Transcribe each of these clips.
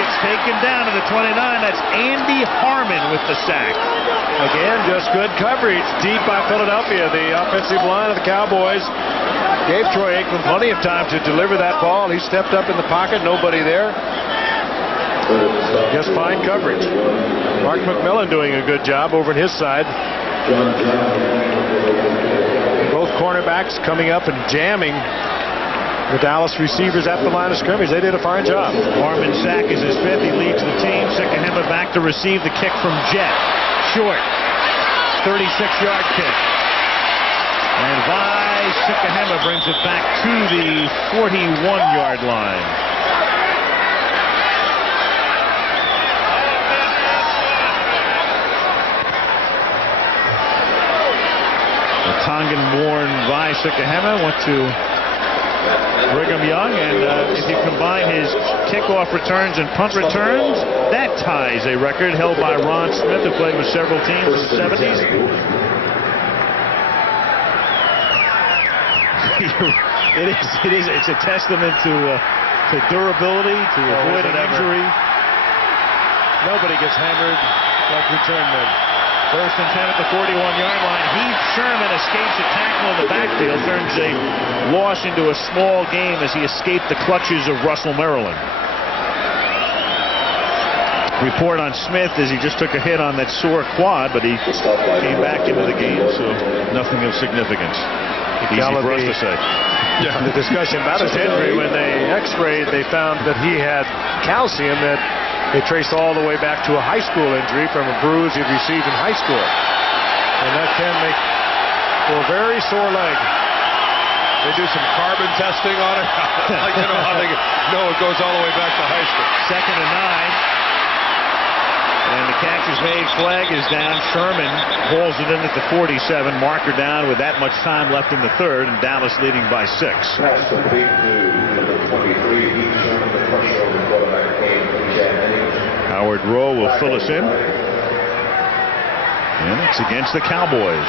gets taken down to the 29. That's Andy Harmon with the sack. Again, just good coverage deep by Philadelphia. The offensive line of the Cowboys gave Troy Aikman plenty of time to deliver that ball. He stepped up in the pocket, nobody there. Just fine coverage. Mark McMillan doing a good job over at his side. Both cornerbacks coming up and jamming the Dallas receivers at the line of scrimmage. They did a fine job. Harmon's sack is his 5th. He leads the team. Sikahema back to receive the kick from Jet. Short. 36-yard kick. And Vi Sikahema brings it back to the 41-yard line. The Tongan-born Vi Sikahema went to Brigham Young, and if you combine his kickoff returns and punt returns, that ties a record held by Ron Smith, who played with several teams in the 70s. It's a testament to durability, to avoiding injury. Nobody gets hammered like return men. First and 10 at the 41-yard line. Heath Sherman escapes a tackle in the backfield, turns a loss into a small game as he escaped the clutches of Russell, Maryland. Report on Smith is he just took a hit on that sore quad, but he came back into the game, so nothing of significance. Easy for us to say. Yeah. The discussion about his injury, when they x-rayed, they found that he had calcium that they traced all the way back to a high school injury from a bruise he'd received in high school. And that can make for a very sore leg. They do some carbon testing on it. Like, you know how they know it goes all the way back to high school. 2nd and 9. And the catch is made. Flag is down. Sherman hauls it in at the 47. Marker down with that much time left in the 3rd, and Dallas leading by 6. That's complete to number 23, Heath Sherman, the pressure on the quarterback came from Jack. Howard Rowe will fill us in. And it's against the Cowboys.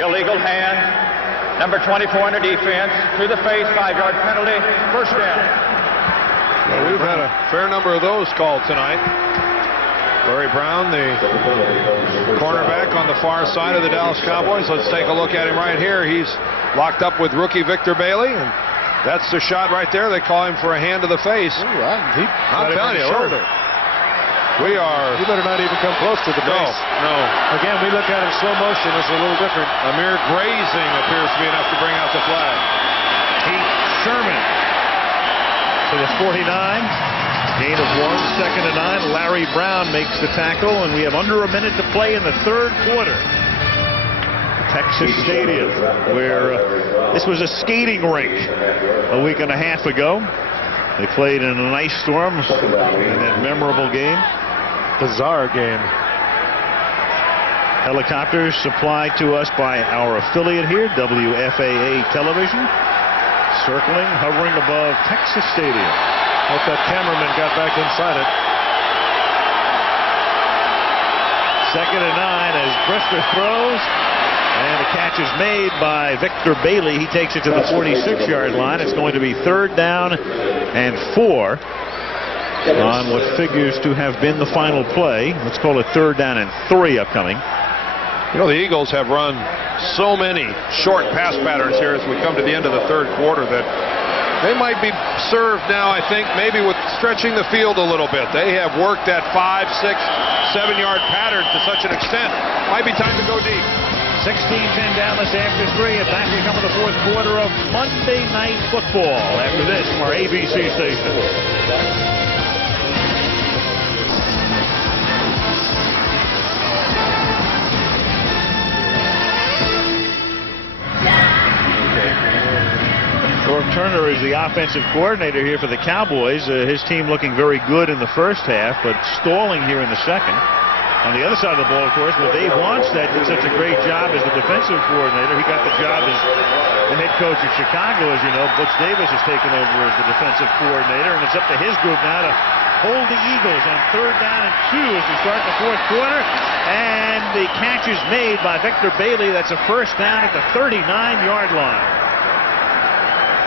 Illegal hand. Number 24 in the defense. To the face, 5-yard penalty. First down. Well, we've had a fair number of those called tonight. Larry Brown, the cornerback on the far side of the Dallas Cowboys. Let's take a look at him right here. He's locked up with rookie Victor Bailey, and that's the shot right there. They call him for a hand to the face. I'm telling you, shoulder. You better not even come close to the face. No. Again, we look at it in slow motion. It's a little different. A mere grazing appears to be enough to bring out the flag. Heath Sherman to the 49. Gain of 1, 2nd and 9. Larry Brown makes the tackle, and we have under a minute to play in the 3rd quarter. Texas Stadium, where this was a skating rink a week and a half ago. They played in an ice storm in that memorable game. Bizarre game. Helicopters supplied to us by our affiliate here, WFAA Television, circling, hovering above Texas Stadium. Hope that cameraman got back inside it. 2nd and 9 as Brisker throws, and the catch is made by Victor Bailey. He takes it to the 46-yard line. It's going to be 3rd down and 4 on what figures to have been the final play. Let's call it 3rd down and 3 upcoming. You know, the Eagles have run so many short pass patterns here as we come to the end of the 3rd quarter that they might be served now, I think, maybe with stretching the field a little bit. They have worked that 5, 6, 7-yard pattern to such an extent. Might be time to go deep. 16-10 Dallas after 3, and back we come to the 4th quarter of Monday Night Football. After this from our ABC station. Norm Turner is the offensive coordinator here for the Cowboys. His team looking very good in the first half, but stalling here in the second. On the other side of the ball, of course, well, Dave Wannstedt did such a great job as the defensive coordinator. He got the job as the head coach of Chicago, as you know. Butch Davis has taken over as the defensive coordinator, and it's up to his group now to hold the Eagles on 3rd down and 2 as we start the 4th quarter. And the catch is made by Victor Bailey. That's a first down at the 39-yard line.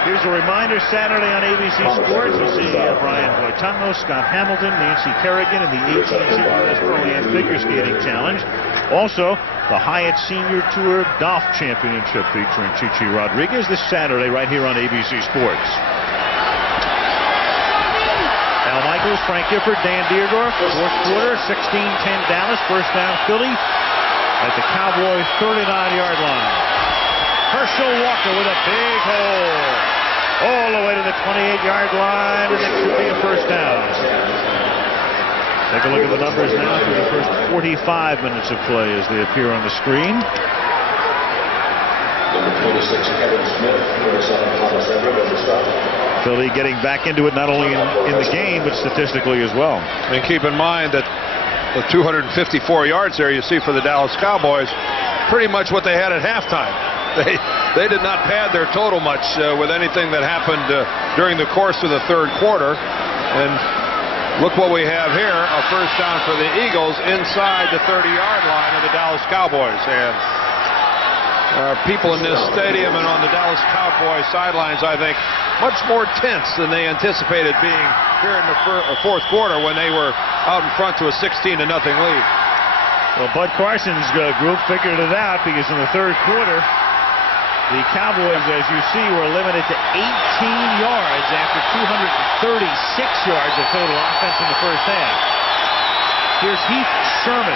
Here's a reminder, Saturday on ABC Sports, you'll see Brian Boitano, Scott Hamilton, Nancy Kerrigan, and the AT&T US Pro-Am Figure Skating Challenge. Also, the Hyatt Senior Tour Golf Championship featuring Chichi Rodriguez this Saturday right here on ABC Sports. Al Michaels, Frank Gifford, Dan Deerdorf, 4th quarter, 16-10 Dallas, first down Philly at the Cowboys' 39-yard line. Herschel Walker with a big hole all the way to the 28-yard line, and it should be a first down. Take a look at the numbers now through the first 45 minutes of play as they appear on the screen. Number 26, Kevin Smith. 27, Thomas Everett as a stop. Philly getting back into it not only in the game, but statistically as well. And keep in mind that the 254 yards there you see for the Dallas Cowboys, pretty much what they had at halftime. They did not pad their total much with anything that happened during the course of the 3rd quarter. And look what we have here, a first down for the Eagles inside the 30-yard line of the Dallas Cowboys. And people in this stadium and on the Dallas Cowboys sidelines, I think, much more tense than they anticipated being here in the 4th quarter when they were out in front to a 16-0 lead. Well, Bud Carson's group figured it out because in the 3rd quarter, the Cowboys, as you see, were limited to 18 yards after 236 yards of total offense in the first half. Here's Heath Sherman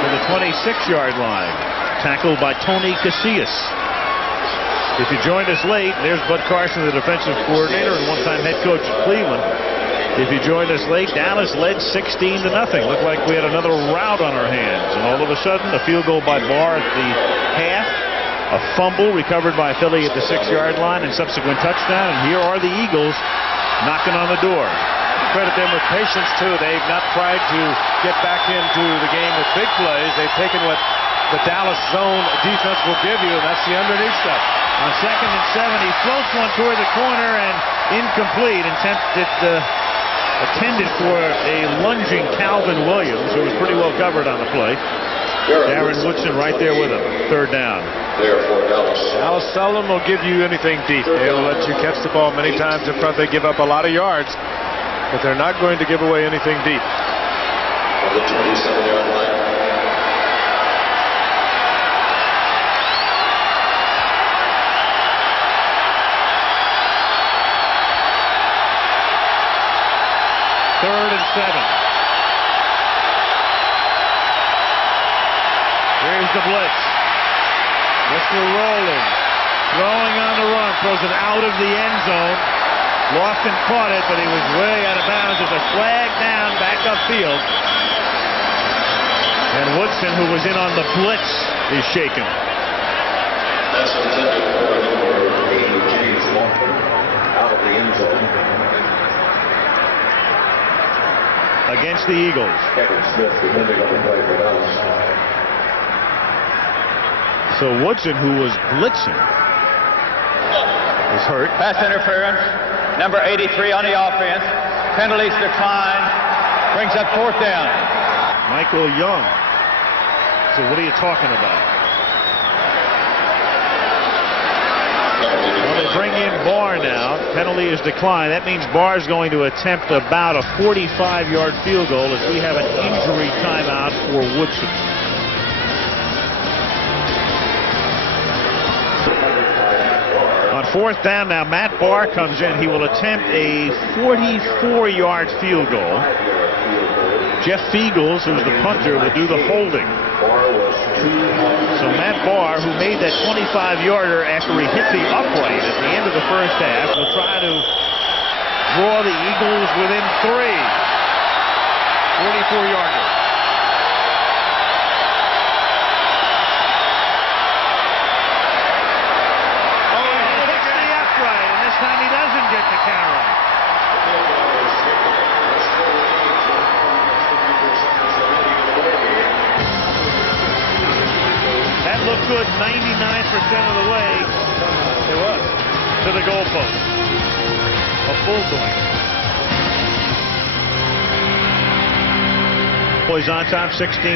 to the 26-yard line, tackled by Tony Casillas. If you joined us late, there's Bud Carson, the defensive coordinator and one-time head coach at Cleveland. If you joined us late, Dallas led 16-0. Looked like we had another rout on our hands. And all of a sudden, a field goal by Barr at the half. A fumble recovered by Philly at the 6-yard line and subsequent touchdown. And here are the Eagles knocking on the door. Credit them with patience, too. They've not tried to get back into the game with big plays. They've taken what the Dallas zone defense will give you, and that's the underneath stuff. On 2nd and 7, he floats one toward the corner and incomplete. Intended for a lunging Calvin Williams, who was pretty well covered on the play. Darren Woodson right there with him. 3rd down. Dallas seldom will give you anything deep. They'll let you catch the ball many times in front. They give up a lot of yards, but they're not going to give away anything deep. On the 27-yard line. Third and 7. Here's the blitz. Mr. Rowland throwing on the run, throws it out of the end zone. Lofton caught it, but he was way out of bounds. There's a flag down back upfield. And Woodson, who was in on the blitz, is shaken. That's intended for number 8, James Lofton, out of the end zone. Against the Eagles. Kevin Smith defending on the play for Dallas. So Woodson, who was blitzing, is hurt. Pass interference. Number 83 on the offense. Penalties declined. Brings up 4th down. Michael Young. So what are you talking about? Well, they bring in Barr now. Penalty is declined. That means Barr's going to attempt about a 45-yard field goal as we have an injury timeout for Woodson. On 4th down now, Matt Barr comes in. He will attempt a 44-yard field goal. Jeff Fiegels, who's the punter, will do the holding. So Matt Barr, who made that 25-yarder after he hit the upright at the end of the first half, will try to draw the Eagles within 3. 44-yarder. Time he doesn't get to Carroll. That looked good 99% of the way. It was. To the goalpost. A full point. Cowboys on top 16.